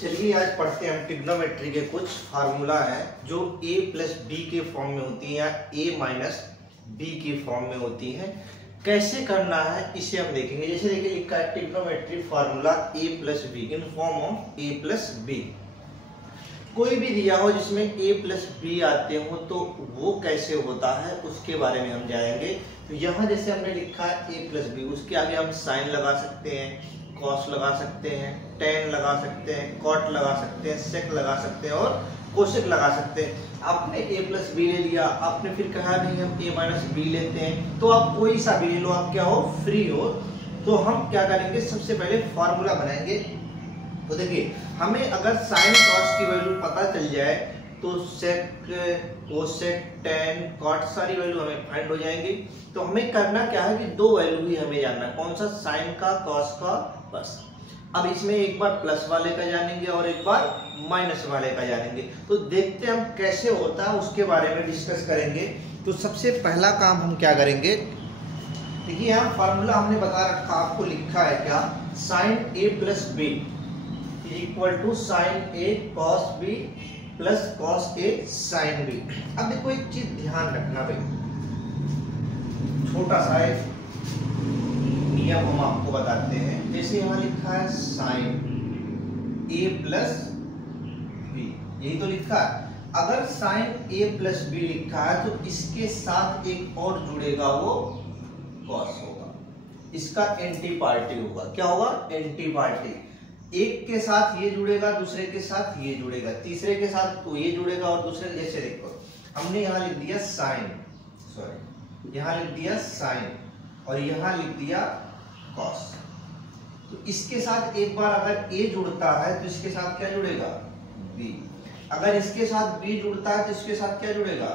चलिए आज पढ़ते हैं हम ट्रिग्नोमेट्री के कुछ फार्मूला हैं जो a प्लस बी के फॉर्म में होती हैं या a माइनस बी के फॉर्म में होती हैं। कैसे करना है इसे हम देखेंगे। जैसे देखिए लिखा है trigonometry formula a plus B in form of a plus B. कोई भी दिया हो जिसमें a प्लस बी आते हो तो वो कैसे होता है उसके बारे में हम जाएंगे। तो यहाँ जैसे हमने लिखा है a प्लस बी, उसके आगे हम साइन लगा सकते हैं, कॉस लगा सकते हैं, टेन लगा सकते हैं, कॉट लगा सकते हैं, सेक लगा सकते हैं और कोसेक लगा सकते हैं। आपने a प्लस बी ले लिया, आपने फिर कहा नहीं हम a माइनस बी लेते हैं, तो आप कोई सा भी ले लो, आप क्या हो फ्री हो। तो हम क्या करेंगे, सबसे पहले फार्मूला बनाएंगे। तो देखिए हमें अगर साइन कॉस की वैल्यू पता चल जाए तो सेक, कोसेक, टेन, कॉट सारी वैल्यू हमें फाइंड हो जाएंगी। तो हमें करना क्या है कि दो वैल्यू ही हमें जानना है, कौन सा, साइन का, कॉस का, बस। अब इसमें एक बार प्लस वाले का जानेंगे और एक बार माइनस वाले का जानेंगे। तो देखते हैं हम कैसे होता है, उसके बारे में डिस्कस करेंगे। तो सबसे पहला काम हम क्या करेंगे, देखिए यहाँ फार्मूला हमने बता रखा, आपको लिखा है क्या, sine A plus B equal to sine A cos B plus cos A sine B. अब देखो एक चीज ध्यान रखना भाई, छोटा सा एक नियम हम आपको बताते हैं। जैसे यहाँ लिखा है साइन ए प्लस बी, यही तो लिखा है। अगर साइन ए प्लस बी लिखा है तो इसके साथ एक और जुड़ेगा, वो कॉस होगा, इसका एंटी पार्टी होगा। क्या होगा, एंटी पार्टी। एक के साथ ये जुड़ेगा, दूसरे के साथ ये जुड़ेगा, तीसरे के साथ तो ये जुड़ेगा और दूसरे, जैसे देखो हमने यहाँ लिख दिया साइन, सॉरी यहाँ लिख दिया साइन और यहाँ लिख दिया कॉस। तो इसके साथ एक बार अगर a जुड़ता है तो इसके साथ क्या जुड़ेगा, b। अगर इसके साथ b जुड़ता है तो इसके साथ क्या जुड़ेगा,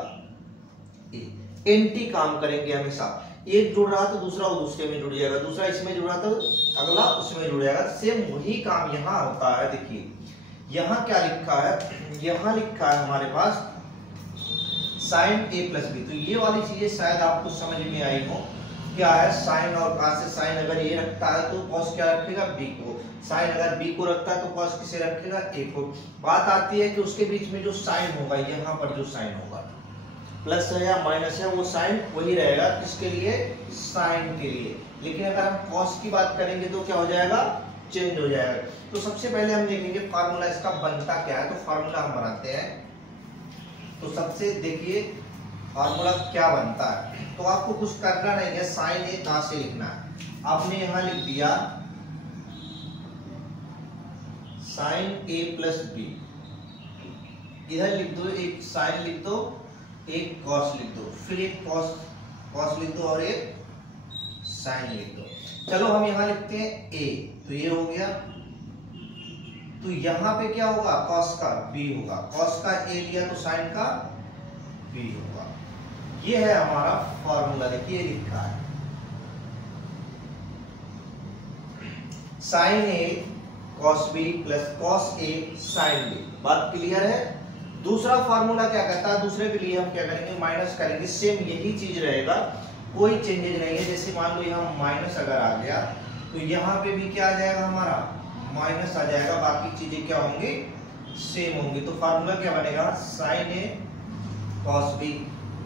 a। एंटी काम करेंगे हमेशा, एक जुड़ रहा तो दूसरा दूसरे में जुड़ जाएगा, दूसरा इसमें जुड़ रहा तो अगला उसमें जुड़ जाएगा। सेम वही काम यहाँ होता है। देखिए यहाँ क्या लिखा है, यहाँ लिखा है हमारे पास साइन ए प्लस बी। तो ये वाली चीजें शायद आपको समझ में आई हो। क्या है, साइन और कॉस से, साइन अगर ये रखता है तो कॉस क्या रखेगा, बी को। साइन अगर बी को रखता है तो कॉस किसे रखेगा, ए को। बात आती है कि उसके बीच में जो साइन होगा, यहाँ पर जो साइन होगा, प्लस है या माइनस है, वो साइन वही रहेगा, किसके लिए, साइन के लिए। लेकिन अगर हम कॉस की बात करेंगे तो क्या हो जाएगा, चेंज हो जाएगा। तो सबसे पहले हम देखेंगे फार्मूला इसका बनता क्या है। तो फार्मूला हम बनाते हैं। तो सबसे देखिए फार्मूला क्या बनता है। तो आपको कुछ करना नहीं है, साइन ए कहां से लिखना है, आपने यहां लिख दिया साइन ए प्लस बी, इधर लिख दो एक साइन लिख दो, एक कॉस लिख दो, फिर एक कॉस लिख दो और एक साइन लिख दो। चलो हम यहां लिखते हैं a, तो ये हो गया। तो यहां पे क्या होगा, कॉस का b होगा, कॉस का a लिया तो साइन का b होगा। ये है हमारा फॉर्मूला। देखिए लिखा है sine a cos b plus cos a sine b। बात क्लियर है। दूसरा फार्मूला क्या कहता है, दूसरे के लिए हम क्या करेंगे, माइनस करेंगे। सेम यही चीज रहेगा, कोई चेंजेज नहीं है। जैसे मान लो यहाँ माइनस अगर आ गया तो यहाँ पे भी क्या आ जाएगा, हमारा माइनस आ जाएगा, बाकी चीजें क्या होंगी, सेम होंगी। तो फार्मूला क्या बनेगा, sign A cos B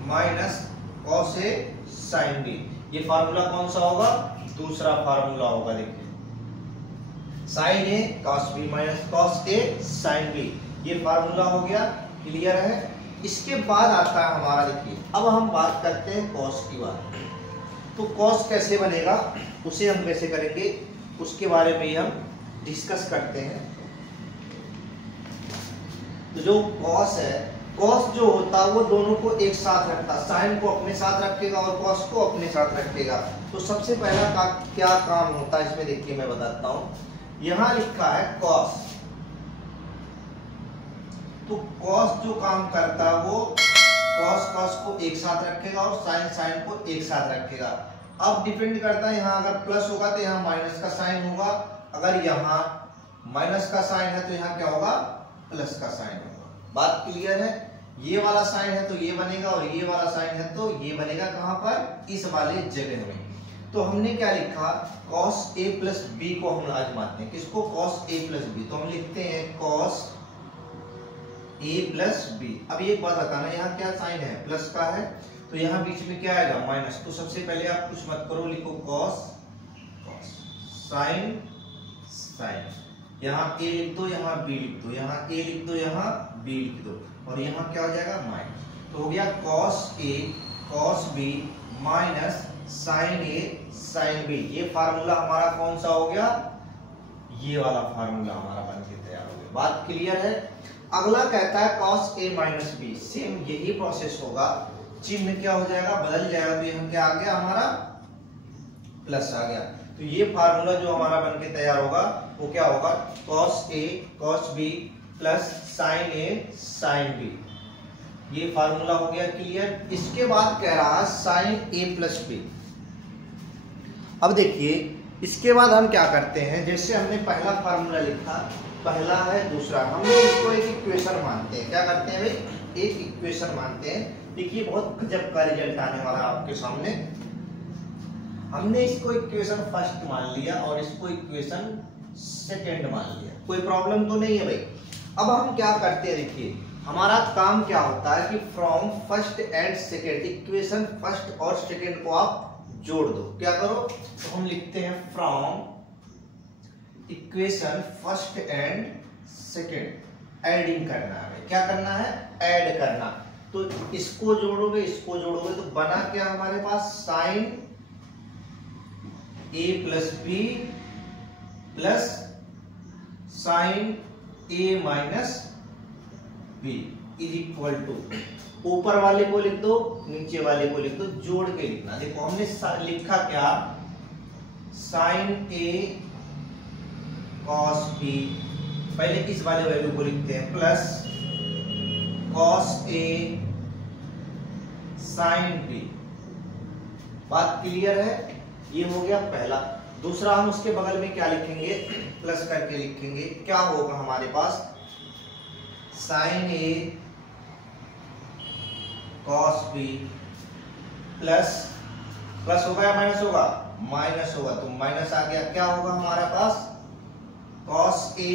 minus cos A sine B. ये फार्मूला कौन सा होगा, दूसरा फार्मूला होगा। देखिए sign A cos B minus cos A sine B, ये फार्मूला हो गया। क्लियर है। इसके बाद आता है हमारा, देखिए अब हम बात करते हैं कॉस की बात। तो कॉस कैसे बनेगा, उसे हम कैसे करेंगे, उसके बारे में ही हम डिस्कस करते हैं। तो जो कॉस है, कॉस जो होता है वो दोनों को एक साथ रखता है, साइन को अपने साथ रखेगा और कॉस को अपने साथ रखेगा। तो सबसे पहला क्या काम होता है इसमें, देखिए मैं बताता हूं। यहां लिखा है कॉस, तो कॉस जो काम करता है वो कॉस को एक साथ रखेगा और साइन को एक साथ रखेगा। अब डिपेंड करता है, यहाँ अगर प्लस होगा तो यहाँ माइनस का साइन होगा, अगर यहाँ माइनस का साइन है तो यहाँ क्या होगा, प्लस का साइन होगा। बात क्लियर है। ये वाला साइन है तो ये बनेगा और ये वाला साइन है तो ये बनेगा, कहां पर, इस वाले जगह में। तो हमने क्या लिखा, cos a प्लस बी को हम आजमाते हैं, किसको, cos a प्लस बी। तो हम लिखते हैं cos a प्लस बी। अब एक बात बताना, यहाँ क्या साइन है, प्लस का है, तो यहाँ बीच में क्या आएगा, माइनस। तो सबसे पहले आप कुछ मत करो, लिखो cos साइन साइन, यहाँ a लिख दो, यहाँ b लिख दो, यहाँ a लिख दो, यहाँ b लिख दो, और यहाँ क्या हो जाएगा, माइनस। तो हो गया cos a cos b minus sine a sine b। ये फार्मूला हमारा कौन सा हो गया, ये वाला फार्मूला हमारा बन के तैयार हो गया। बात क्लियर है। अगला कहता है cos a minus b, same यही प्रोसेस होगा, चिन्ह क्या हो जाएगा, बदल जाएगा। तो यहाँ क्या आ गया, हमारा प्लस आ गया। तो ये फार्मूला जो हमारा बन के तैयार होगा वो क्या होगा, cos a cos b plus sine a sine b। ये फार्मूला हो गया क्लियर। इसके बाद कह रहा है साइन a प्लस b। अब देखिए इसके बाद हम क्या करते हैं, जैसे हमने पहला फार्मूला लिखा, पहला है दूसरा, हम इसको एक इक्वेशन मानते हैं। क्या करते हैं भाई, एक इक्वेशन मानते हैं। देखिए बहुत गजब का रिजल्ट आने वाला है आपके सामने। हमने इसको इक्वेशन फर्स्ट मान लिया और इसको इक्वेशन सेकंड मान लिया, कोई प्रॉब्लम तो नहीं है भाई। अब हम क्या करते हैं, देखिए हमारा काम क्या होता है कि from first and second, equation first और सेकंड को आप जोड़ दो। क्या करो, तो हम लिखते हैं from equation first and second, adding करना है। क्या करना है, ऐड करना। तो इसको जोड़ोगे, इसको जोड़ोगे, तो बना क्या हमारे पास, sine a plus B plus sine a minus B is equal to, ऊपर वाले को लिख दो, नीचे वाले को लिख दो, जोड़ के लिखना। देखो हमने लिखा क्या, साइन a cos b, पहले इस वाले वैल्यू को लिखते हैं, plus cos a sine b। बात क्लियर है, ये हो गया पहला। दूसरा हम उसके बगल में क्या लिखेंगे, प्लस करके लिखेंगे। क्या होगा हमारे पास, sine a cos b plus, plus होगा या माइनस होगा, माइनस होगा, तो माइनस आ गया। क्या होगा हमारे पास, cos a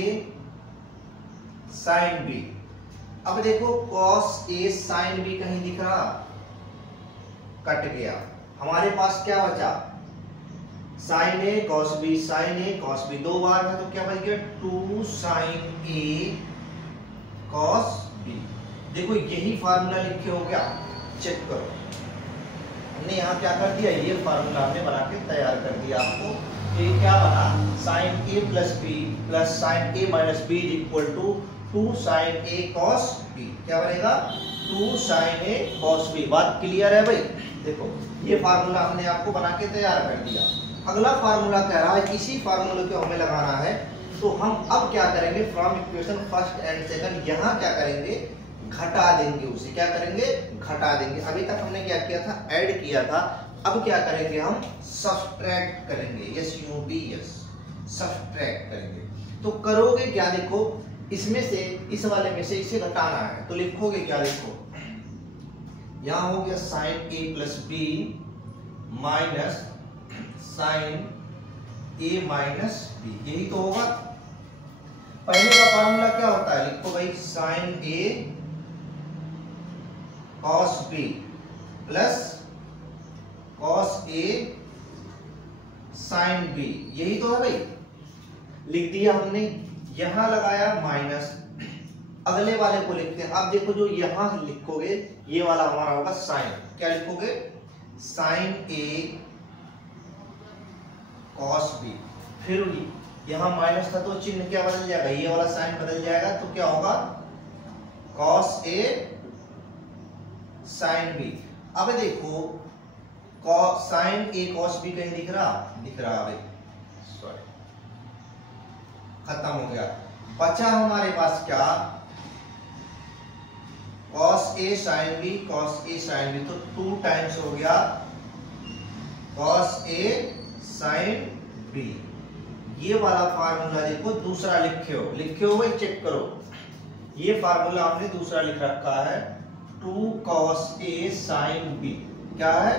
sin b। अब देखो cos a sin b कहीं दिख रहा, कट गया। हमारे पास क्या बचा, sin a cos b, sin a cos b, दो बार है तो क्या बच गया, 2 sin a cos b। देखो यही फार्मूला लिखे हो गया, चेक करो। हमने यहाँ क्या कर दिया, ये फार्मूला हमने बना के तैयार कर दिया आपको। ये क्या बना, sine a plus B plus sine a minus B is equal to 2 sin a cos b। क्या बनेगा, 2 sin a cos b। बात क्लियर है भाई। देखो ये फार्मूला हमने आपको बना के तैयार कर दिया। अगला फार्मूला कह रहा है, इसी फार्मूले को हमें लगाना है। तो हम अब क्या करेंगे, from equation first and second, यहाँ क्या करेंगे, घटा देंगे उसे। क्या करेंगे, घटा देंगे। अभी तक हमने क्या किया था, ऐड किया था। अब क्या करेंगे, हम सब्ट्रैक्ट करेंगे। Yes you be yes, subtract करेंगे। तो करोगे क्या, देखो इसमें से, इस वाले में से इसे घटाना है, तो लिखोगे क्या, लिखो यहाँ हो गया sine a plus B minus sine a minus B, यही तो होगा। पहले का फार्मूला क्या होता है, लिखो भाई sine a cos b plus cos a sin b, यही तो है भाई। लिख दिया हमने, यहां लगाया माइनस, अगले वाले को लिखते हैं। अब देखो जो यहां लिखोगे ये वाला हमारा होगा साइन। क्या लिखोगे, साइन a cos b, फिर यहां माइनस था तो चिन्ह क्या बदल जाएगा, ये वाला साइन बदल जाएगा, तो क्या होगा cos a sin b। अब देखो साइन a cos b कहीं दिख रहा, दिख रहा भाई, सॉरी खत्म हो गया। बचा हमारे पास क्या, cos a sin b cos a sin b, तो 2 टाइम्स हो गया cos a sin b। ये वाला फार्मूला देखो दूसरा लिखे हो भाई, चेक करो। ये फार्मूला हमने दूसरा लिख रखा है, 2 cos a sin b। क्या है,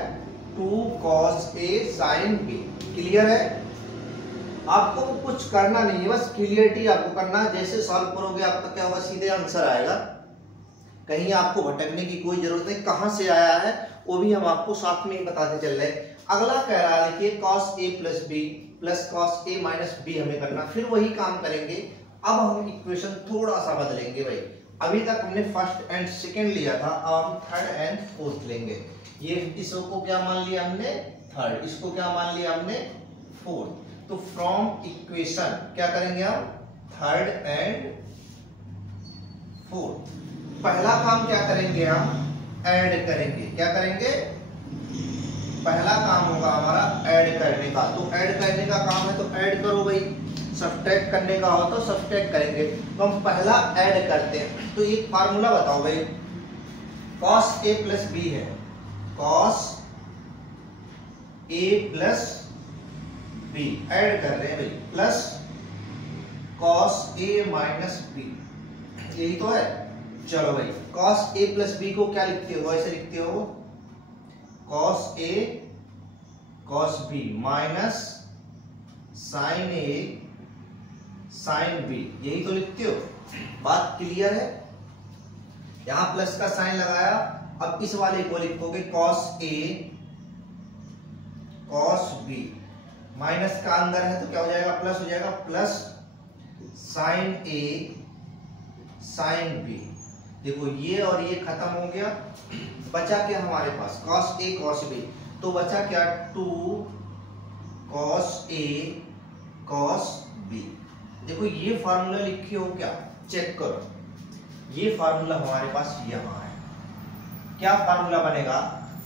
2 cos A sin B। Clear है? आपको कुछ करना नहीं है, बस क्लियरिटी आपको करना है। जैसे सॉल्व करोगे आपका क्या होगा, सीधे आंसर आएगा। कहीं आपको भटकने की कोई जरूरत नहीं। कहां से आया है वो भी हम आपको साथ में ही बताते चल रहे हैं। अगला कह रहा है देखिए cos A plus B plus cos A minus B हमें करना। फिर वही काम करेंगे, अब हम इक्वेशन थोड़ा सा बदलेंगे भाई। अभी तक हमने फर्स्ट एंड सेकंड लिया था, अब हम थर्ड एंड फोर्थ लेंगे। ये इसको क्या मान लिया हमने, थर्ड। इसको क्या मान लिया हमने, फोर्थ। तो फ्रॉम इक्वेशन क्या करेंगे हम, थर्ड एंड फोर्थ। पहला काम क्या करेंगे हम, ऐड करेंगे। क्या करेंगे, पहला काम होगा हमारा ऐड करने का। तो ऐड करने का काम है तो ऐड करो भाई, सब्ट्रैक्ट करने का हो तो सब्ट्रैक्ट करेंगे। तो हम पहला ऐड करते हैं। तो एक फार्मूला बताओ भाई, cos A plus B है, cos A plus B add कर रहे हैं भाई, plus cos A minus B, यही तो है। चलो भाई, cos A plus B को क्या लिखते हो, ऐसे लिखते हो cos A cos B minus sin A sin B, यही तो लिखते हो। बात क्लियर है? यहां प्लस का साइन लगाया। अब इस वाले को लिखोगे cos A cos B, minus का अंदर है तो क्या हो जाएगा, प्लस हो जाएगा, plus sin A sin B। देखो ये और ये खत्म हो गया, बचा क्या हमारे पास, cos A cos B। तो बचा क्या, 2 cos A cos B। देखो ये फार्मूला लिखे हो क्या, चेक करो। ये फार्मूला हमारे पास यहां है। क्या फार्मूला बनेगा,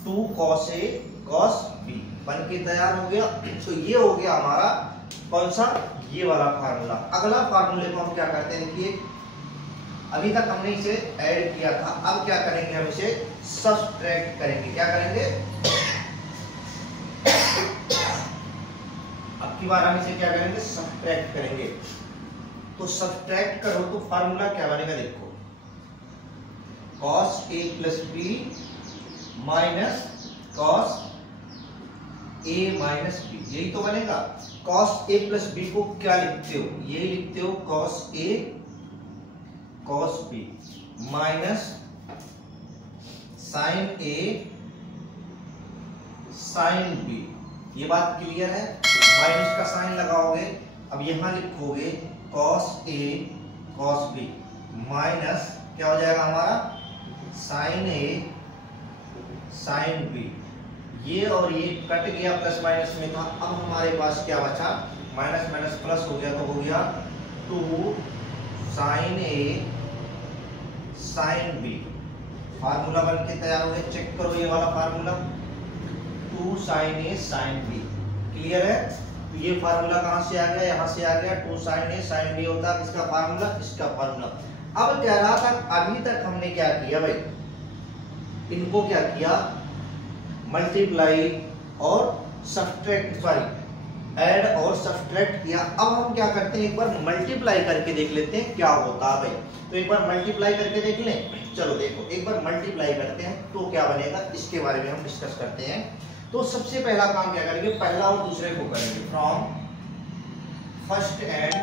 2 cos A cos B बन के तैयार हो गया। तो ये हो गया हमारा कौन सा, ये वाला फार्मूला। अगला फार्मूले को हम क्या करते हैं, देखिए अभी तक हमने इसे ऐड किया था, अब क्या करेंगे, हम इसे सब्ट्रैक्ट करेंगे। क्या करेंगे, अब की बार हम इसे क्या करेंगे, सब्ट्रैक्ट करेंगे। तो सब्ट्रैक्ट करो तो फार्मूला क्या बनेगा, देखो cos A plus B minus cos A minus B, यही तो बनेगा। cos A plus B को क्या लिखते हो, ये लिखते हो cos A cos B minus sin A sin B। ये बात क्लियर है? माइनस का साइन लगाओगे, अब यहां लिखोगे cos A cos B minus क्या हो जाएगा हमारा, sin A sin B। ये और ये कट गया, प्लस माइनस में था। अब हमारे पास क्या बचा, माइनस माइनस प्लस हो गया, तो हो गया 2 sin A sin B। Formula बन के तैयार हो गया, चेक करो ये वाला formula, 2 sin A sin B। Clear है? तो ये फार्मूला कहां से आ गया, यहां से आ गया। 2 sin A sin B होता है इसका फार्मूला, इसका फार्मूला। अब कह रहा था अभी तक हमने क्या किया भाई, इनको क्या किया, मल्टीप्लाई और सब्ट्रैक्ट, सॉरी ऐड और सब्ट्रैक्ट किया। अब हम क्या करते हैं, एक बार मल्टीप्लाई करके देख लेते हैं क्या होता है भाई। तो एक बार मल्टीप्लाई करके देख लें। चलो देखो, एक बार मल्टीप्लाई करते हैं तो क्या बनेगा, इसके बारे में हम डिस्कस करते हैं। तो सबसे पहला काम क्या करेंगे, पहला और दूसरे को करेंगे, from first and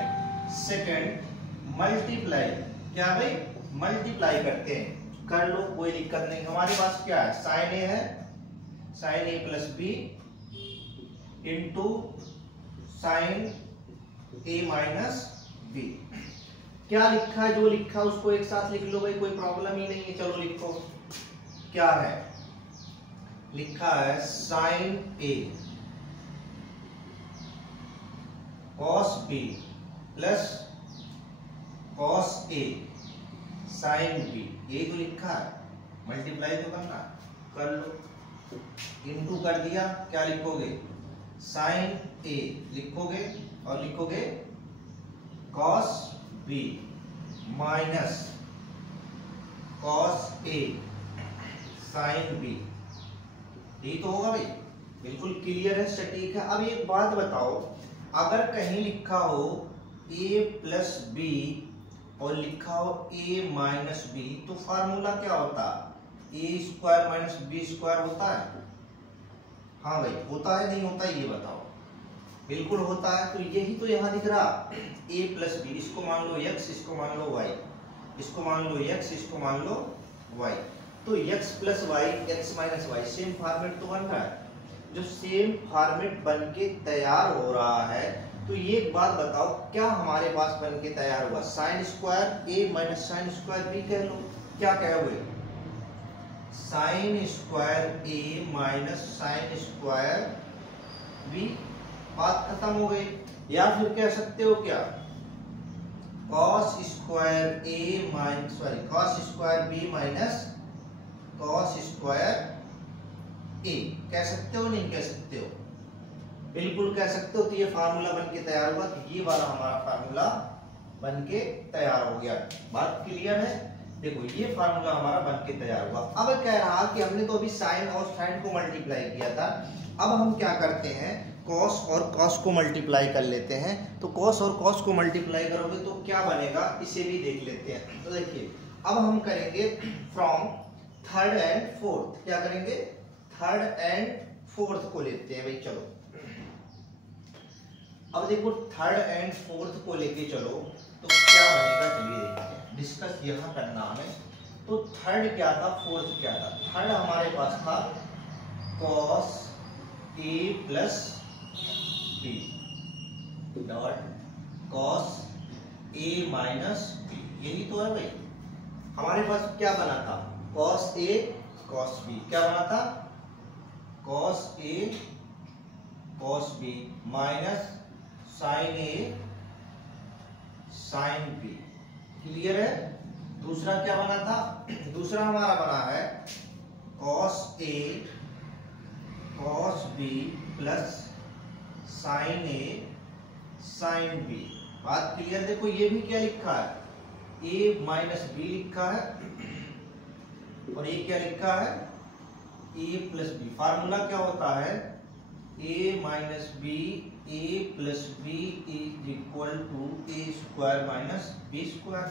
second multiply. क्या भाई, मल्टीप्लाई करते हैं, कर लो कोई दिक्कत नहीं। हमारे पास क्या है, sin A है, sin A plus B into sin A minus B। क्या लिखा है, जो लिखा है उसको एक साथ लिख लो भाई, कोई प्रॉब्लम ही नहीं है। चलो लिखो, क्या है, लिखा है sin A cos B plus cos A sin B, यही तो लिखा है। मल्टीप्लाई तो करना, कर लो, इनटू कर दिया, क्या लिखोगे, sin A लिखोगे और लिखोगे cos B minus cos A sin B, यही तो होगा भाई। बिल्कुल क्लियर है, सटीक है। अब एक बात बताओ, अगर कहीं लिखा हो A प्लस B और लिखा हो A माइनस B, तो फार्मूला क्या होता है, A square minus B square होता है। हाँ भाई होता है नहीं होता ये बताओ। बिल्कुल होता है। तो यही तो यहाँ दिख रहा a प्लस बी, इसको मान लो x, इसको मान लो y, इसको मान लो x, इसको मान लो y। तो x plus Y, X minus Y, same format तो बन रहा है। जो सेम फॉर्मेट बन के तैयार हो रहा है, तो ये एक बात बताओ, क्या हमारे पास बन के तैयार हुआ? Sign square A minus sine square B कह लो। क्या कहे हुए? Sign square A minus sine square B, बात खत्म हो गई। या फिर कह सकते हो क्या, cos square A minus cos square B minus cos square A, कह सकते हो नहीं कह सकते हो? बिल्कुल कह सकते हो। तो ये फार्मूला बन के तैयार हुआ, तो ये वाला हमारा फार्मूला बन के तैयार हो गया। बात क्लियर है? देखो ये फार्मूला हमारा बन के तैयार हुआ। अब कह रहा कि हमने तो अभी साइन और साइन को मल्टीप्लाई किया था, अब हम क्या करते हैं, कॉस और कॉस को मल्टीप्लाई कर लेते हैं। तो कॉस और कॉस को मल्टीप्लाई करोगे तो क्या बनेगा, इसे भी देख लेते हैं। तो देखिए अब हम करेंगे फ्रॉम थर्ड एंड फोर्थ। क्या करेंगे? थर्ड एंड फोर्थ को लेते हैं भाई। चलो अब देखो थर्ड एंड फोर्थ को लेके चलो तो क्या बनेगा, चलिए देखते हैं। डिस्कस यहाँ करना हमें। तो थर्ड क्या था, फोर्थ क्या था? थर्ड हमारे पास था cos A plus B dot cos A minus B, यही तो है भाई। हमारे पास क्या बना था, कॉस ए कॉस बी। क्या बना था? Cos A cos B minus sine A sine B. Clear है? दूसरा क्या बना था? दूसरा हमारा बना है cos A cos B plus sine A sine B. बात क्लियर? देखो ये भी क्या लिखा है, a माइनस बी लिखा है, और ये क्या लिखा है, a प्लस बी। फार्मूला क्या होता है, a minus B a plus B is equal to A square minus B square.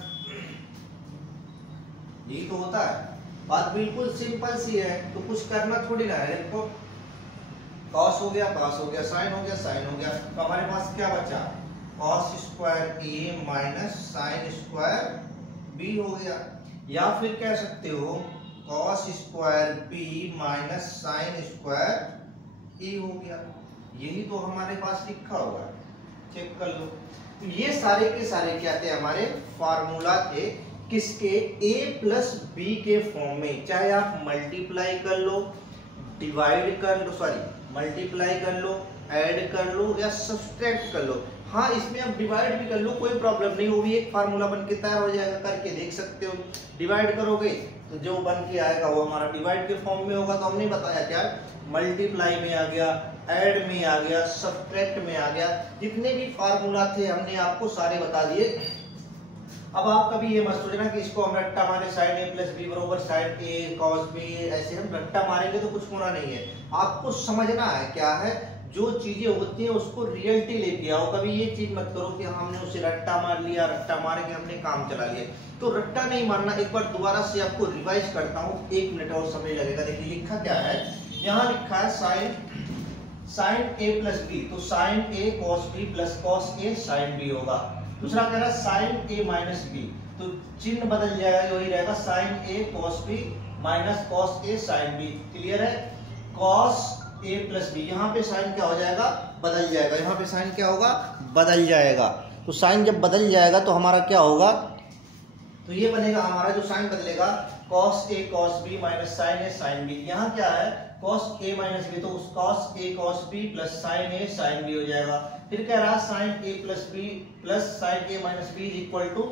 यही तो होता है। बात बिल्कुल सिंपल सी है, तो कुछ करना थोड़ी ना है। देखो कॉस हो गया, कॉस हो गया, साइन हो गया, साइन हो गया, तो हमारे पास क्या बचा, cos square A minus sine square B हो गया। या फिर कह सकते हो cos square B minus sine square A हो गया। यही तो हमारे पास लिखा हुआ है, चेक कर लो। तो ये सारे के सारे क्या थे, हमारे फार्मूला थे। किसके? a प्लस बी के फॉर्म में। चाहे आप मल्टीप्लाई कर लो, डिवाइड कर लो, मल्टीप्लाई कर लो, ऐड कर लो या सब्सट्रैक्ट कर लो। हाँ इसमें आप डिवाइड भी कर लो, कोई प्रॉब्लम नहीं, वो भी एक फार्मूला बन के तैयार हो जाएगा, करके देख सकते हो। डिवाइड करोगे तो जो बन के आएगा वो हमारा डिवाइड के फॉर्म में होगा। तो हमने बताया क्या, मल्टीप्लाई में आ गया, ऐड में आ गया, सब्ट्रैक्ट में आ गया। जितने भी फार्मूला थे हमने आपको सारे बता दिए। अब आप कभी ये मत सोचना कि इसको हम रट्टा मारे, साइन ए प्लस बी बरोबर साइन ए कॉस बी, ऐसे हम रट्टा मारेंगे तो कुछ होना नहीं है। आपको समझना है क्या है, जो चीजें होती हैं उसको रियलिटी लेके आओ। कभी ये चीज मत करो कि हमने उसे रट्टा मार लिया, रट्टा मार के हमने काम चला लिया। तो रट्टा नहीं मारना। एक बार दोबारा से आपको रिवाइज करता हूँ, 1 मिनट और समय लगेगा। देखिए लिखा क्या है, यहाँ लिखा है साइन ए प्लस बी, तो sign A cos B plus cos A sine B होगा। दूसरा कह रहा है साइन ए माइनस बी, तो चिन्ह बदल जाएगा, वही रहेगा sign A cos B minus cos A sine B. Clear है? कॉस ए प्लस बी, यहाँ पे साइन क्या हो जाएगा, बदल जाएगा। यहाँ पे साइन क्या होगा, बदल जाएगा। तो साइन जब बदल जाएगा तो हमारा क्या होगा, तो ये बनेगा हमारा, जो साइन बदलेगा, cos A cos B minus sine A sine B. यहाँ क्या है, कॉस ए माइनस बी, तो उस cos A cos B plus sine A sine B हो जाएगा। फिर कह रहा sine A plus B plus sine A minus B is equal to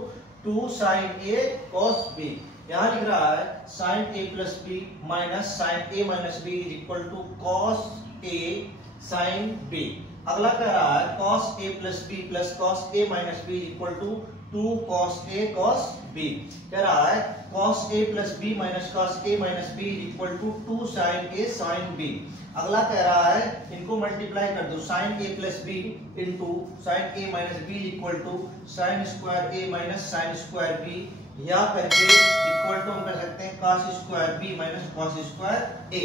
2 sine A cos B. यहाँ लिख रहा है sine A plus B minus sine A minus B is equal to cos A sine B. अगला कह रहा है cos A plus B plus cos A minus B is equal to 2 cos A cos B. कह रहा है cos A plus B minus cos A minus B is equal to 2 sine A sine B. अगला कह रहा है इनको multiply कर दो, sine A plus B into sine A minus B equal to sine square A minus sine square B, या करके equal to हम कर सकते हैं cos square B minus cos square A.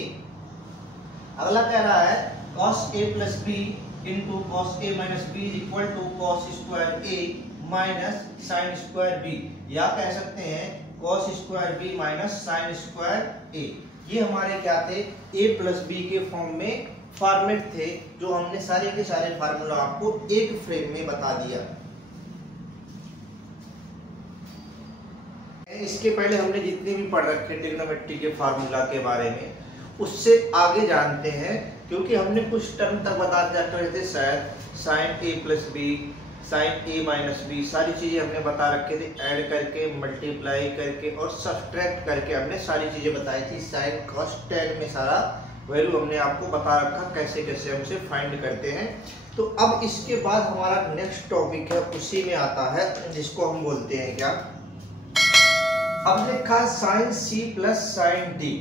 अगला कह रहा है cos a plus B into cos A minus B is equal to cos square A minus sine square B, या कह सकते हैं cos square B minus sine square A. ये हमारे क्या थे, a प्लस बी के फॉर्म में फॉर्मेट थे, जो हमने सारे के सारे फार्मूला आपको एक फ्रेम में बता दिया। इसके पहले हमने जितने भी पढ़ रखे ट्रिग्नोमेट्री के फार्मूला के बारे में, उससे आगे जानते हैं, क्योंकि हमने कुछ टर्म तक बता रहे थे, शायद sign A plus B, sign A minus B, सारी चीजें हमने बता रखे थे, ऐड करके, मल्टीप्लाई करके और सब्ट्रैक्ट करके हमने सारी चीजें बताई थी। साइन कॉस टेन में सारा वैल्यू हमने आपको बता रखा कैसे कैसे हम उसे फाइंड करते हैं। तो अब इसके बाद हमारा नेक्स्ट टॉपिक है, उसी में आता है जिसको हम बोलते हैं क्या, अब लिखा sine C plus sine D.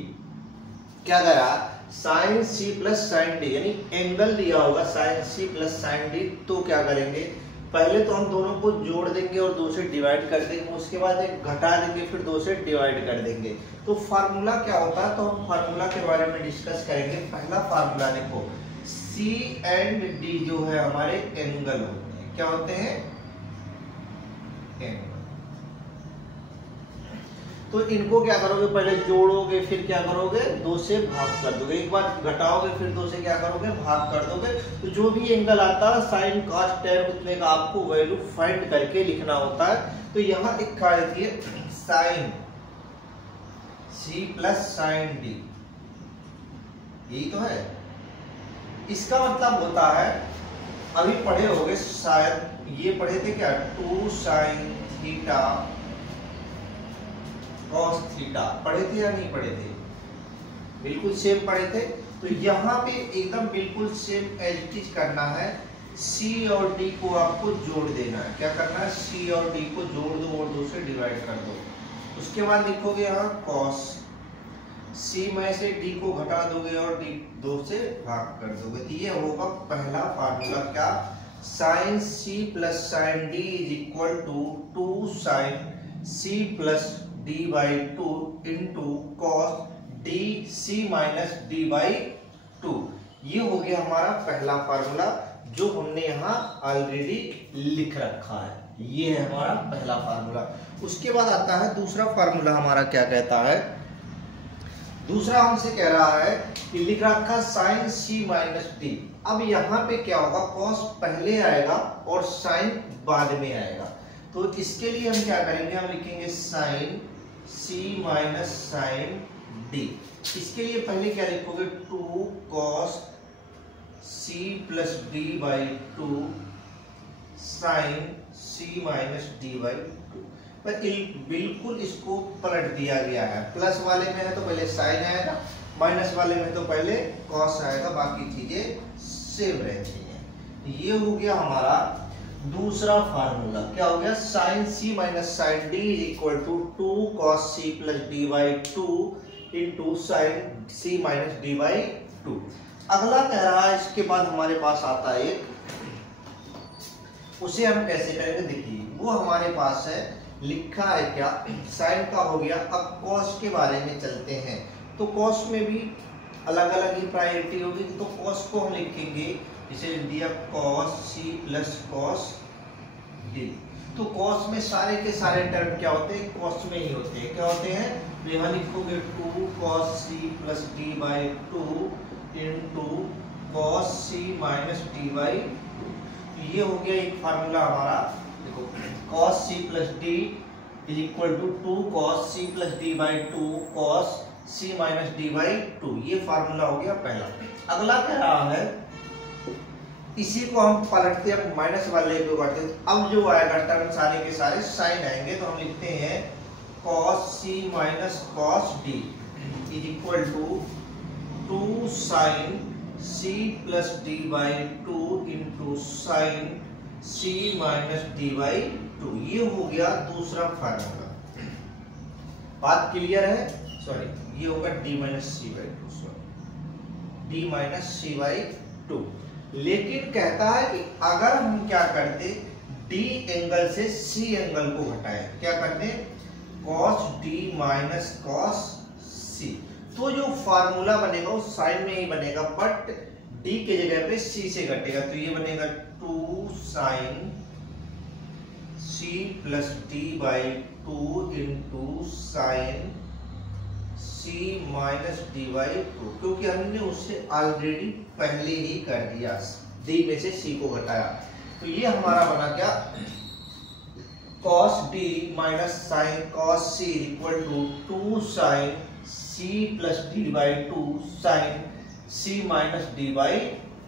क्या करा, sine C plus sine D, यानी एंगल दिया होगा sine C plus sine D, तो क्या करेंगे, पहले तो हम दोनों को जोड़ देंगे और 2 से डिवाइड कर देंगे, उसके बाद एक घटा देंगे, फिर 2 से डिवाइड कर देंगे। तो फार्मूला क्या होता है, तो हम फार्मूला के बारे में डिस्कस करेंगे। पहला फार्मूला देखो, सी एंड डी जो है हमारे एंगल होते हैं, क्या होते हैं, एंगल। तो इनको क्या करोगे, पहले जोड़ोगे, फिर क्या करोगे, 2 से भाग कर दोगे, एक बार घटाओगे, फिर 2 से क्या करोगे, भाग कर दोगे। तो जो भी एंगल आता है साइन कॉस टेन उतने का आपको वैल्यू फाइंड करके लिखना होता है। तो यहाँ लिखा है sine C plus sine D, यही तो है। इसका मतलब होता है, अभी पढ़े होगे शायद, ये पढ़े थे क्या, 2 साइन थीटा कॉस थीटा, पढ़े थे या नहीं पढ़े थे, बिल्कुल सेम पढ़े थे। तो यहाँ पे एकदम बिल्कुल सेम एज इट इज करना है, C और D को आपको जोड़ देना है। क्या करना है, C और D को जोड़ दो और 2 से डिवाइड कर दो। उसके बाद लिखोगे यहाँ cos, C में से D को घटा दोगे और 2 से भाग कर दोगे। तो ये होगा पहला फार्मूला, क्या, sine C plus sine D is equal to 2 sine C plus d by 2 into cos D C minus D by 2। ये हो गया हमारा पहला फार्मूला, जो हमने यहाँ ऑलरेडी लिख रखा है। ये है हमारा पहला फार्मूला। उसके बाद आता है दूसरा फार्मूला, हमारा क्या कहता है, दूसरा हमसे कह रहा है कि लिख रखा साइन सी माइनस डी। अब यहाँ पे क्या होगा, कॉस पहले आएगा और साइन बाद में आएगा। तो इसके लिए हम क्या करेंगे, हम लिखेंगे sine C minus sine D। इसके लिए पहले क्या लिखोगे, 2 cos C plus D by 2 sine C minus D by 2। पर बिल्कुल इसको पलट दिया गया है, प्लस वाले में है तो पहले साइन आएगा, माइनस वाले में तो पहले cos आएगा, बाकी चीजें सेम रहती हैं। ये हो गया हमारा दूसरा फार्मूला। क्या हो गया, sine C minus sine D is equal to 2 cos C plus D by 2 into sine C minus D by 2। अगला कह रहा है, इसके बाद हमारे पास आता है एक, उसे हम कैसे करेंगे, देखिए वो हमारे पास है, लिखा है क्या, साइन का हो गया। अब कॉस के बारे में चलते हैं। तो कॉस में भी अलग अलग ही प्रायोरिटी होगी। तो कॉस को हम लिखेंगे, इसे दिया cos C plus cos D। तो cos में सारे के सारे टर्म क्या होते हैं, cos में ही होते हैं। क्या होते हैं, तो यहाँ लिखोगे 2 cos C plus D by 2 into cos C minus D by 2। ये हो गया एक फार्मूला हमारा। देखो cos C plus D is equal to 2 cos C plus D by 2 cos C minus D by 2। ये फार्मूला हो गया पहला। अगला कह रहा है, इसी को हम पलटते हैं, माइनस वाले को करते हैं। अब जो आएगा टर्म सारे के सारे साइन आएंगे, तो हम लिखते हैं cos C minus cos D is equal to 2 sine C plus D by 2 into sine C minus D by 2। ये हो गया दूसरा फार्मूला। बात क्लियर है, सॉरी ये होगा D minus C by 2, sorry D minus C by 2। लेकिन कहता है कि अगर हम क्या करते, D एंगल से C एंगल को घटाएं, क्या करते, cos D minus cos C। तो जो फार्मूला बनेगा वो साइन में ही बनेगा, बट डी के जगह पे सी से घटेगा, तो ये बनेगा 2 sine C plus D by 2 into sine C minus D by 2, क्योंकि हमने उससे ऑलरेडी पहले ही कर दिया, डी में से सी को घटाया। तो ये हमारा बना क्या, cos d minus sine cos c equal to 2 sine c plus D by 2 sine c minus D by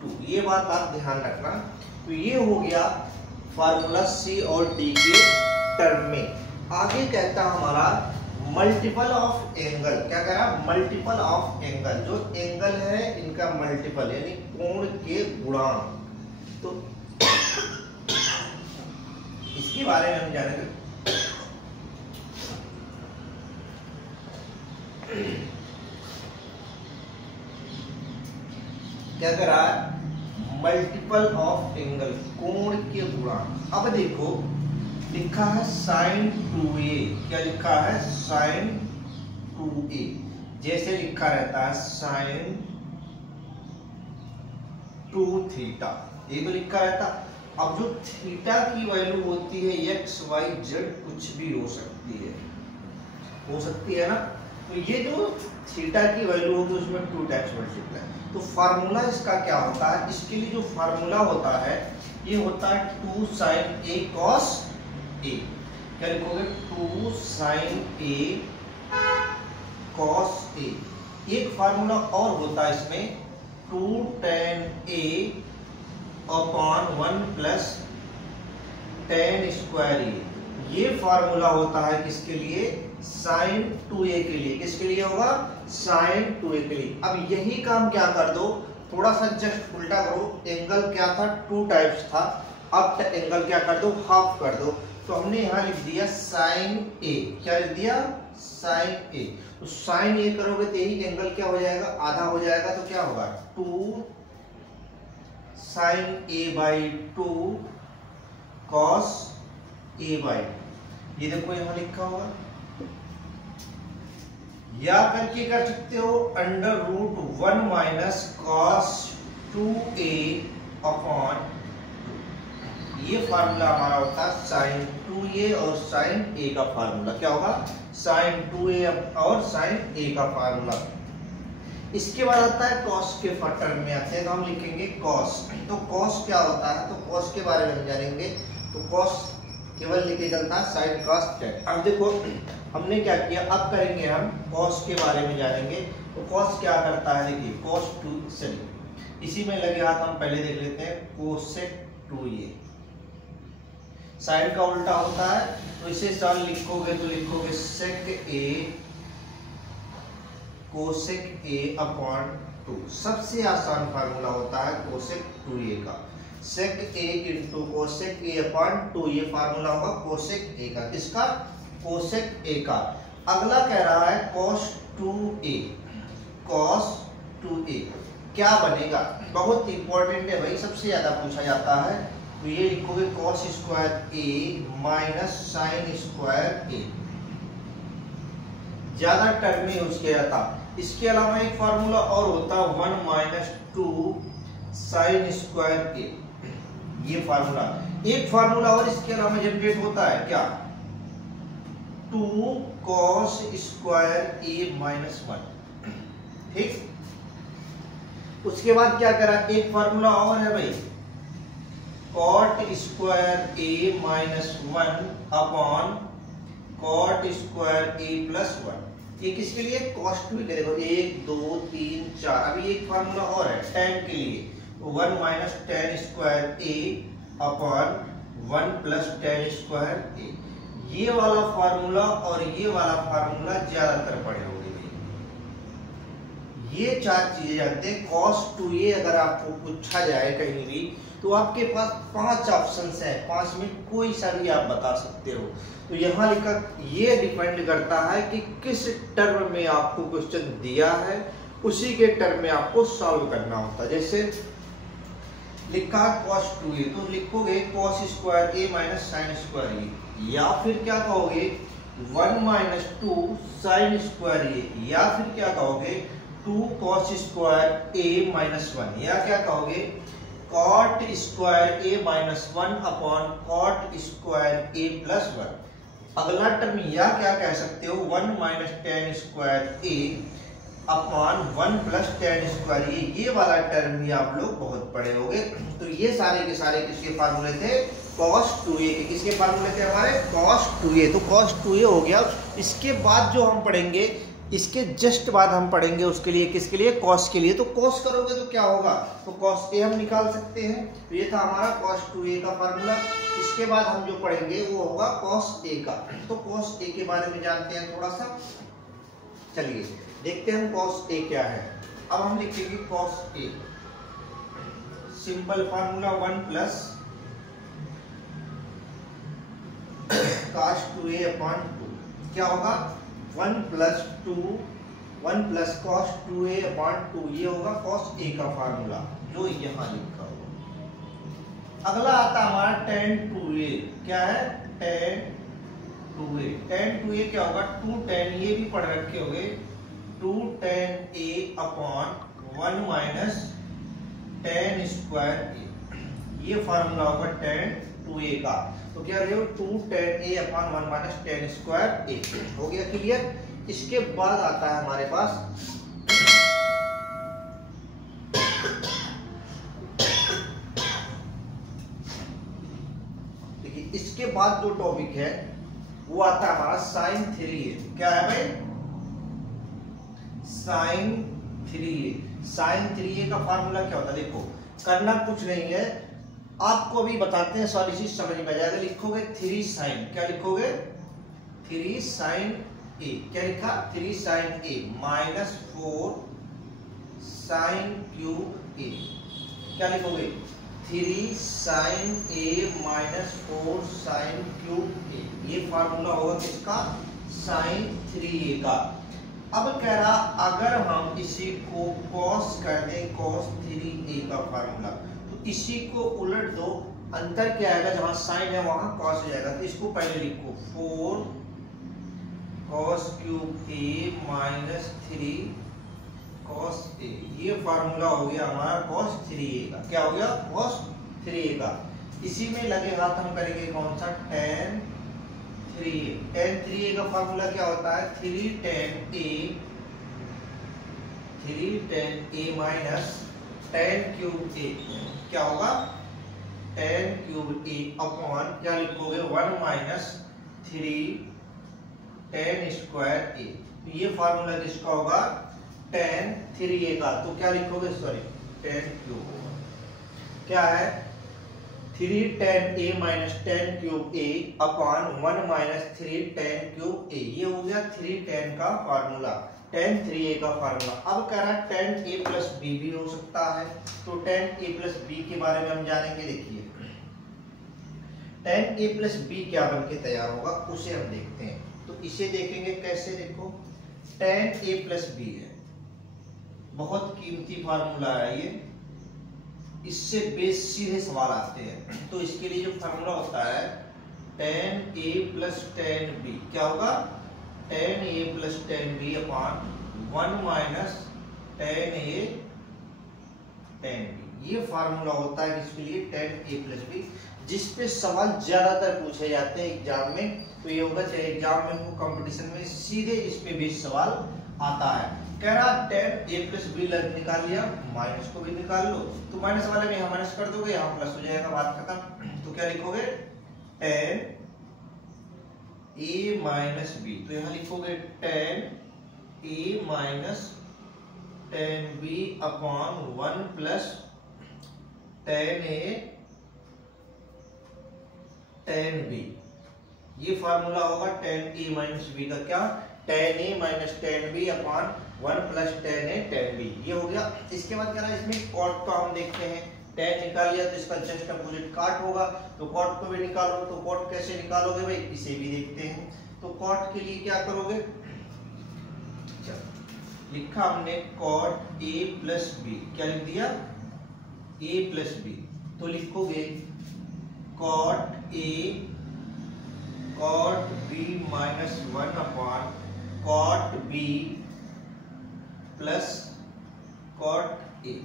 2। ये बात आप ध्यान रखना। तो ये हो गया फार्मूला c और d के टर्म में। आगे कहता हमारा मल्टीपल ऑफ एंगल। क्या कह रहा, मल्टीपल ऑफ एंगल, जो एंगल है इनका मल्टीपल यानी कोण के गुणांक। तो इसके बारे में हम जानेंगे। क्या कर रहा है, मल्टीपल ऑफ एंगल, कोण के गुणांक। अब देखो लिखा है साइन 2a, क्या लिखा है, साइन 2a, जैसे लिखा रहता है साइन 2 थीटा, ये तो लिखा रहता। अब जो थीटा की वैल्यू होती है x y z कुछ भी हो सकती है ना, तो ये जो थीटा की वैल्यू होगी उसमें 2 टाइम्स मल्टीप्लाई। तो फार्मूला इसका क्या होता है, इसके लिए जो फार्मूला होता है ये होता है 2 साइन a cos a। क्या लिखोगे, 2 साइन a cos a। एक फार्मूला और होता है इसमें 2 tan a upon 1 plus tan square a। ये फार्मूला होता है किसके लिए, साइन 2a के लिए। किसके लिए होगा, साइन 2a के लिए। अब यही काम क्या कर दो, थोड़ा सा जस्ट उल्टा करो। एंगल क्या था, 2 टाइप्स था, अब एंगल क्या कर दो, हाफ कर दो। तो हमने यहां लिख दिया साइन a। क्या लिख दिया, साइन a। तो साइन a करोगे तो यही एंगल क्या हो जाएगा, आधा हो जाएगा। तो क्या होगा, 2 sine a by 2 cos a by 2। ये देखो यहां लिखा होगा, या करके कर सकते हो under root 1 minus cos 2a upon. ये फार्मूला हमारा होता है साइन 2a और साइन a का फार्मूला। क्या होगा, साइन 2a और साइन a का फार्मूला। इसके बाद आता है cos के टर्म में आते हैं, तो हम लिखेंगे cos। तो cos क्या होता है, तो cos के बारे में हम जानेंगे। तो cos केवल लेके चलता है साइन cos tan। अब देखो हमने क्या किया, अब करेंगे हम cos के बारे में जानेंगे। तो cos क्या करता है, देखिए cos 2, चलिए इसी में लगे हाथ हम पहले देख लेते हैं। cosec 2a, साइन का उल्टा होता है, तो इसे साइन लिखोगे तो लिखोगे sec a cosec a upon 2। सबसे आसान फार्मूला होता है cosec 2a का, sec a into cosec a upon 2। ये फार्मूला होगा cosec a का। किसका, cosec a का। अगला कह रहा है cos 2a, cos 2a क्या बनेगा, बहुत इंपॉर्टेंट है भाई, सबसे ज्यादा पूछा जाता है। तो ये लिखोगे cos square a minus sine square a, ज्यादा टर्म में यूज किया जाता। इसके अलावा एक फार्मूला और होता है 1 माइनस 2 साइन स्क्वायर a। ये फार्मूला, एक फार्मूला और इसके अलावा जनरेट होता है क्या, 2 cos स्क्वायर a माइनस 1। ठीक, उसके बाद क्या करा, एक फार्मूला और है भाई, cot square a minus 1 upon cot square a plus 1। ये किसके लिए, cos 2 के। देखो 1 2 3 4। अभी एक फार्मूला और है tan के लिए, 1 minus tan square a upon 1 plus tan square a। ये वाला फार्मूला और ये वाला फार्मूला ज्यादातर पढ़े होंगे। ये 4 चीजें जानते हैं। cos 2a अगर आपको पूछा जाए कहीं भी, तो आपके पास 5 ऑप्शंस हैं, 5 में कोई सा भी आप बता सकते हो। तो यहाँ लिखा, ये डिपेंड करता है कि किस टर्म में आपको क्वेश्चन दिया है, उसी के टर्म में आपको सॉल्व करना होता है। जैसे लिखा cos 2a, तो लिखोगे cos square a minus sine square a, या फिर क्या कहोगे 1 माइनस 2 साइन स्क्वायर ए, या फिर क्या कहोगे 2 कॉस स्क्वायर ए माइनस 1, या क्या कहोगे cot square A minus 1 upon cot square A plus 1। अगला टर्म या क्या कह सकते हो 1 minus ten square A upon 1 plus ten square A, ये वाला टर्म भी आप लोग बहुत पढ़े होंगे। तो ये सारे के सारे किसके फार्मूले थे cos 2a के, किसके फार्मूले थे हमारे cos 2a। तो cos 2a हो गया। इसके बाद जो हम पढ़ेंगे, इसके जस्ट बाद हम पढ़ेंगे उसके लिए किसके लिए cos के लिए। तो cos करोगे तो क्या होगा, तो cos a हम निकाल सकते हैं। तो ये था हमारा cos 2a का फार्मूला। इसके बाद हम जो पढ़ेंगे वो होगा cos a का। तो cos a के बारे में जानते हैं थोड़ा सा, चलिए देखते हैं cos a क्या है। अब हम लिखेंगे cos a, simple formula 1 plus cos 2a upon 2, क्या होगा 1 plus 2 1 plus cos 2a upon 2, ये होगा cos a का फार्मूला जो यहाँ लिखा होगा। अगला आता हमारा tan 2a, क्या है tan 2a। tan 2a क्या होगा 2 tan, ये भी पढ़ रखे होंगे 2 tan a upon 1 minus tan square a, ये फार्मूला होगा tan 2a का। तो क्या रहे 2 tan a upon 1 minus tan square a, हो गया क्लियर। इसके बाद आता है हमारे पास देखिए, इसके बाद जो टॉपिक है वो आता है हमारा sin 3a। क्या है भाई sin 3a। sin 3a का फार्मूला क्या होता है, देखो करना कुछ नहीं है, आपको भी बताते हैं, सॉल्यूशन समझ में आ जाएगा। लिखोगे 3 sin, क्या लिखोगे 3 sin a, क्या लिखा 3 sin a minus 4 sin cube a, क्या लिखोगे 3 sin a minus 4 sin cube a, ये फार्मूला होगा किसका sin 3a का। अब कह रहा अगर हम इसी को cos कर दें cos 3a का फार्मूला, तो इसी को उलट दो, अंतर क्या आएगा, जहां साइन है वहां cos हो जाएगा। तो इसको पहले लिखो 4 cos cube a minus 3 cos a, ये फार्मूला हो गया हमारा cos 3a का। क्या हो गया cos 3a का। इसी में लगे हाथ हम करेंगे कौन सा tan 3a। tan 3a का फार्मूला क्या होता है 3 tan a minus tan cube a, क्या होगा tan क्यूब a अपॉन क्या लिखोगे 1 माइनस 3 tan स्क्वायर a। तो ये फार्मूला किसका होगा tan 3a का। तो क्या लिखोगे सॉरी tan क्यूब, क्या है 3 tan a minus tan cube a upon 1 minus 3 tan cube a, ये हो गया 3 tan का फार्मूला, tan 3a का फार्मूला। अब कह रहा है tan a प्लस b भी हो सकता है। तो tan a प्लस b के बारे में हम जानेंगे। देखिए tan a प्लस b क्या बन के तैयार होगा उसे हम देखते हैं। तो इसे देखेंगे कैसे, देखो tan a प्लस b है, बहुत कीमती फार्मूला है ये, इससे बेस सीधे सवाल आते हैं। तो इसके लिए जो फार्मूला होता है tan a plus tan b, क्या होगा tan a plus tan b upon 1 minus tan a tan b, ये फार्मूला होता है किसके लिए tan a प्लस b, जिस पे सवाल ज्यादातर पूछे जाते हैं एग्जाम में। तो ये होगा चाहे एग्जाम में हो कंपटीशन में, सीधे इस पे बेस सवाल आता है। कह रहा tan a प्लस b निकाल लिया, माइनस को भी निकाल लो। तो माइनस वाले में यहाँ माइनस कर दोगे, यहाँ प्लस हो जाएगा, बात खत्म। तो क्या लिखोगे tan a माइनस b, तो यहाँ लिखोगे tan a minus tan b upon 1 plus tan a tan b, ये फार्मूला होगा tan a माइनस b का। क्या tan a minus tan b upon 1 plus tan a tan b, ये हो गया। इसके बाद क्या है इसमें cot का हम देखते हैं। tan निकाल लिया तो इसका जस्ट अपोजिट cot होगा, तो cot को भी निकालो। तो cot कैसे निकालोगे भाई, इसे भी देखते हैं। तो cot के लिए क्या करोगे, लिखा हमने cot a प्लस b, क्या लिख दिया a प्लस b, तो लिखोगे cot a cot B minus 1 upon cot B plus cot A.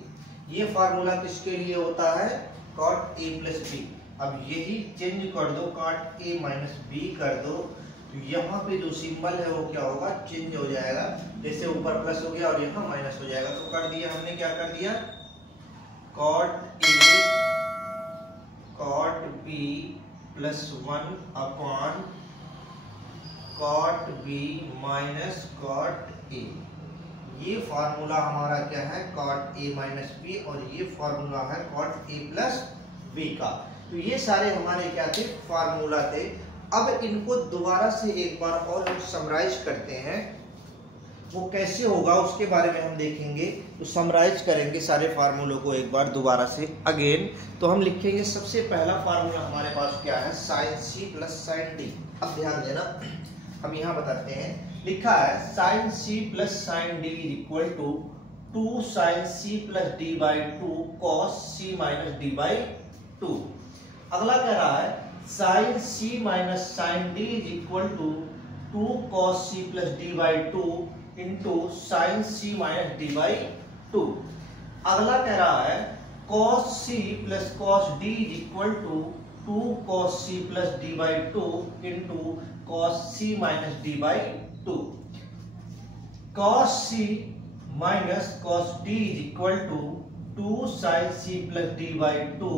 ये फार्मूला किसके लिए होता है? Cot A plus B. अब यही चेंज कर दो, कॉट ए माइनस बी कर दो, तो यहाँ पे जो सिंबल है वो क्या होगा? चेंज हो जाएगा। जैसे ऊपर प्लस हो गया और यहाँ माइनस हो जाएगा, तो कर दिया हमने, क्या कर दिया? Cot A cot B plus 1 upon cot B minus cot A. ये फार्मूला हमारा क्या है? कॉट ए माइनस बी, और ये फार्मूला है कॉट ए प्लस बी का। तो ये सारे हमारे क्या थे? फार्मूला थे। अब इनको दोबारा से एक बार और हम समराइज करते हैं, वो कैसे होगा उसके बारे में हम देखेंगे। तो समराइज करेंगे सारे फार्मूलों को एक बार दोबारा से अगेन। तो हम लिखेंगे, सबसे पहला फार्मूला हमारे पास क्या है? Sine C plus sine D. अब ध्यान देना, हम यहाँ बताते हैं, लिखा है sine C plus sine D is equal to 2 sine C plus D by 2 cos C minus D by 2। अगला कह रहा है sine C minus sine D is equal to 2 cos C plus D by 2 into sine C minus D by 2। अगला कह रहा है cos C plus cos D is equal to 2 cos C plus D by 2 into cos C minus D by 2। Cos C minus cos D is equal to 2 sine C plus D by 2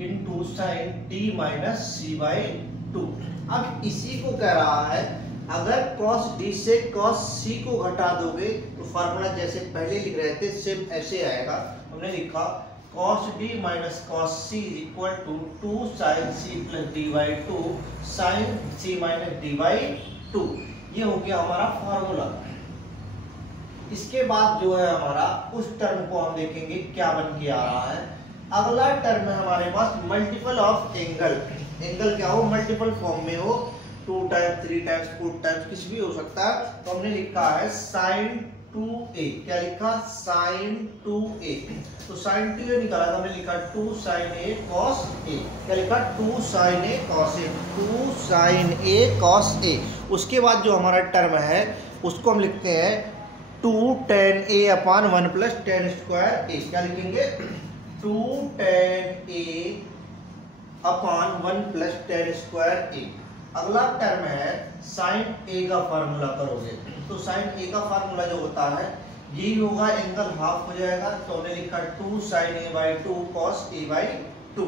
into sine D minus C by 2। अब इसी को कह रहा है, अगर cos d से cos c को घटा दोगे तो फार्मूला जैसे पहले लिख रहे थे सेम ऐसे आएगा। हमने लिखा cos d minus cos c is equal to 2 sin c plus D by 2 sin c minus D by 2। ये हो गया हमारा फार्मूला। इसके बाद जो है हमारा, उस टर्म को हम देखेंगे क्या बन के आ रहा है। अगला टर्म है हमारे पास मल्टीपल ऑफ एंगल। एंगल क्या हो? मल्टीपल फॉर्म में हो, 2 टाइम्स 3 टाइम्स 4 टाइम्स किसी भी हो सकता है। तो हमने लिखा है sin 2a। क्या लिखा? sin 2a। तो sin 2a निकाला तो हमने लिखा 2 sin a cos a। क्या लिखा? 2 sin a cos a। 2 sin a cos a। उसके बाद जो हमारा टर्म है उसको हम लिखते हैं 2 tan a upon 1 plus tan square a। क्या लिखेंगे? 2 tan a upon 1 plus tan square a। अगला टर्म है साइन a का फार्मूला करोगे, तो साइन a का फार्मूला जो होता है यही होगा, एंगल हाफ हो जाएगा। तो हमने लिखा 2 sin a by 2 cos a by 2।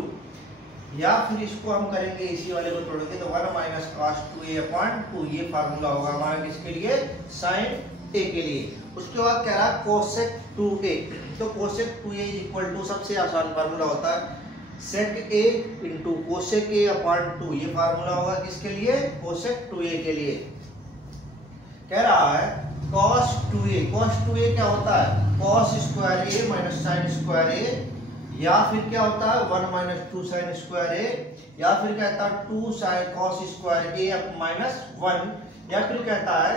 या फिर इसको हम करेंगे, इसी वाले को तोड़ेंगे तो 1 माइनस cos 2a अपॉन 2। ये फार्मूला होगा हमारा किसके लिए? साइन a के लिए। उसके बाद कह रहा है cosec 2a। तो cosec 2a is equal to, सबसे आसान फार्मूला होता है sec a into cosec a upon 2। ये फार्मूला होगा किसके लिए? cosec 2a के लिए। कह रहा है cos 2a। cos 2a क्या होता है? cos square a minus sine square a। या फिर क्या होता है? 1 माइनस 2 साइन स्क्वायर a। या फिर कहता है 2 sine cos square a minus 1। या फिर कहता है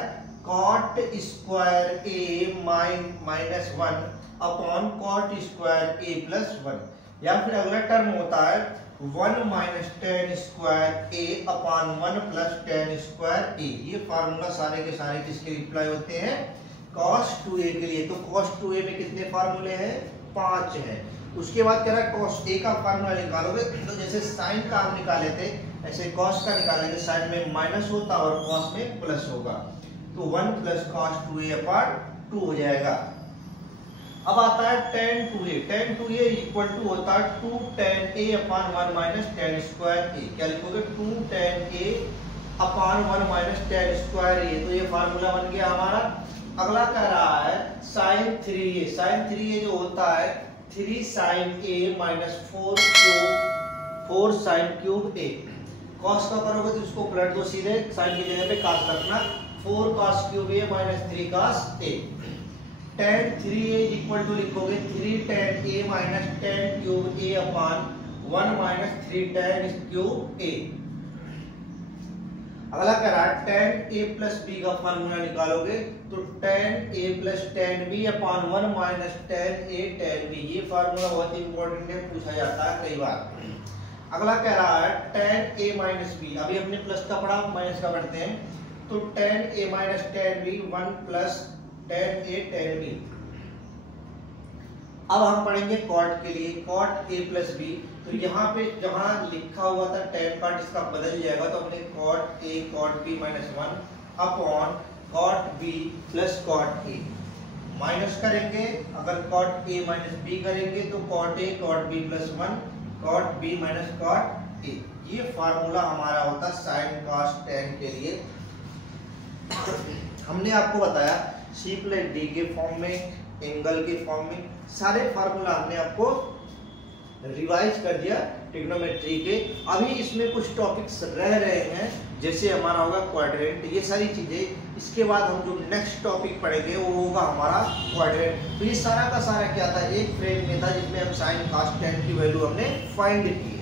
cot square a minus 1 upon cot square a plus 1। या फिर अगला टर्म होता है 1 minus tan square a upon 1 plus tan square a। ये फार्मूला सारे के सारे किसके लिए अप्लाई होते हैं? cos 2a के लिए। तो cos 2a में कितने फार्मूले हैं? 5 हैं। उसके बाद कह रहा है cos a का फार्मूला निकालोगे तो जैसे sin का हम निकाले थे ऐसे cos का निकालेंगे। sin में माइनस होता और cos में प्लस होगा, तो 1 प्लस cos 2a अपॉन 2 हो जाएगा। अब आता है tan 2a। tan 2a equal to होता है 2 tan a upon 1 minus tan square a। क्या लिखोगे? 2 tan a upon 1 minus tan square a। तो ये फार्मूला बन गया हमारा। अगला कह रहा है sin 3a। sin 3a जो होता है 3 sin a minus 4 sin cube a। cos का करोगे तो इसको पलट दो सीधे, sin की जगह पे cos रखना। 4 cos cube a minus 3 cos a। tan 3a equal to लिखोगे 3 tan a minus tan cube a upon 1 minus 3 tan cube a। अगला कह रहा है tan a प्लस b का फार्मूला निकालोगे तो tan a plus tan b upon 1 minus tan a tan b। ये formula बहुत इंपॉर्टेंट है, पूछा जाता है कई बार। अगला कह रहा है tan a माइनस बी, अभी हमने प्लस का पढ़ा, माइनस का पढ़ते हैं, तो tan a minus tan b 1 plus tan a tan b। अब हम पढ़ेंगे कॉट के लिए, कॉट a प्लस बी, तो यहाँ पे जहां लिखा हुआ था tan पार्ट इसका बदल जाएगा, तो हमने cot a cot b minus 1 upon cot b plus cot a minus करेंगे, अगर कॉट a माइनस b करेंगे तो cot a cot b plus 1 cot b minus cot a। ये फार्मूला हमारा होता साइन कॉस tan के लिए। हमने आपको बताया c प्लस d के फॉर्म में, एंगल के फॉर्म में, सारे फार्मूला हमने आपको रिवाइज कर दिया ट्रिग्नोमेट्री के। अभी इसमें कुछ टॉपिक्स रह रहे हैं, जैसे हमारा होगा क्वाड्रेंट, ये सारी चीजें। इसके बाद हम जो नेक्स्ट टॉपिक पढ़ेंगे वो होगा हमारा क्वाड्रेंट। तो ये सारा का सारा क्या था, एक फ्रेम में था जिसमें हम साइन कॉस tan की वैल्यू हमने फाइंड की।